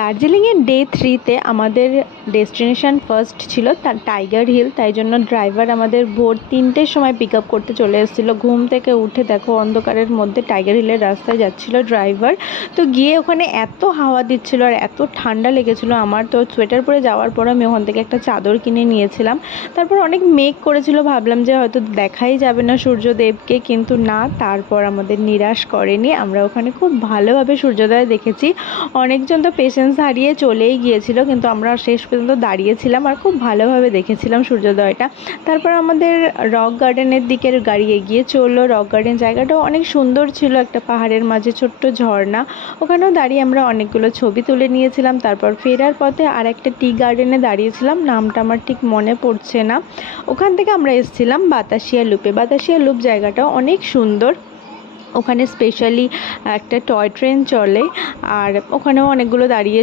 দার্জিলিংয়ের ডে 3তে আমাদের destination first ছিল টাইগার হিল। তাই জন্য ড্রাইভার আমাদের ভোর 3টের সময় পিক আপ করতে চলে এসেছিলো। ঘুম থেকে উঠে দেখো অন্ধকারের মধ্যে টাইগার হিলের রাস্তায় যাচ্ছিল ড্রাইভার। তো গিয়ে ওখানে এত হাওয়া দিচ্ছিল আর এত ঠান্ডা লেগেছিল আমার, তো সোয়েটার পরে যাওয়ার পর আমি ওখান থেকে একটা চাদর কিনে নিয়েছিলাম। তারপর অনেক মেঘ করেছিল, ভাবলাম যে হয়তো দেখাই যাবে না সূর্যদেবকে, কিন্তু না, তারপর আমাদের নিরাশ করেনি। আমরা ওখানে খুব ভালোভাবে সূর্যোদয় দেখেছি। অনেকজন তো পেশেন্স হারিয়ে চলেই গিয়েছিল, কিন্তু আমরা শেষ পর্যন্ত দাঁড়িয়েছিলাম আর খুব ভালোভাবে দেখেছিলাম সূর্যোদয়টা। তারপর আমাদের রক গার্ডেনের দিকে গাড়ি এগিয়ে চললো। রক গার্ডেন জায়গাটাও অনেক সুন্দর ছিল, একটা পাহাড়ের মাঝে ছোট্ট ঝর্ণা, ওখানেও দাঁড়িয়ে আমরা অনেকগুলো ছবি তুলে নিয়েছিলাম। তারপর ফেরার পথে আর একটা টি গার্ডেনে দাঁড়িয়েছিলাম, নামটা আমার ঠিক মনে পড়ছে না। ওখান থেকে আমরা এসেছিলাম বাতাসিয়া লুপে। বাতাসিয়া লুপ জায়গাটাও অনেক সুন্দর, ওখানে স্পেশালি একটা টয় ট্রেন চলে আর ওখানেও অনেকগুলো দাঁড়িয়ে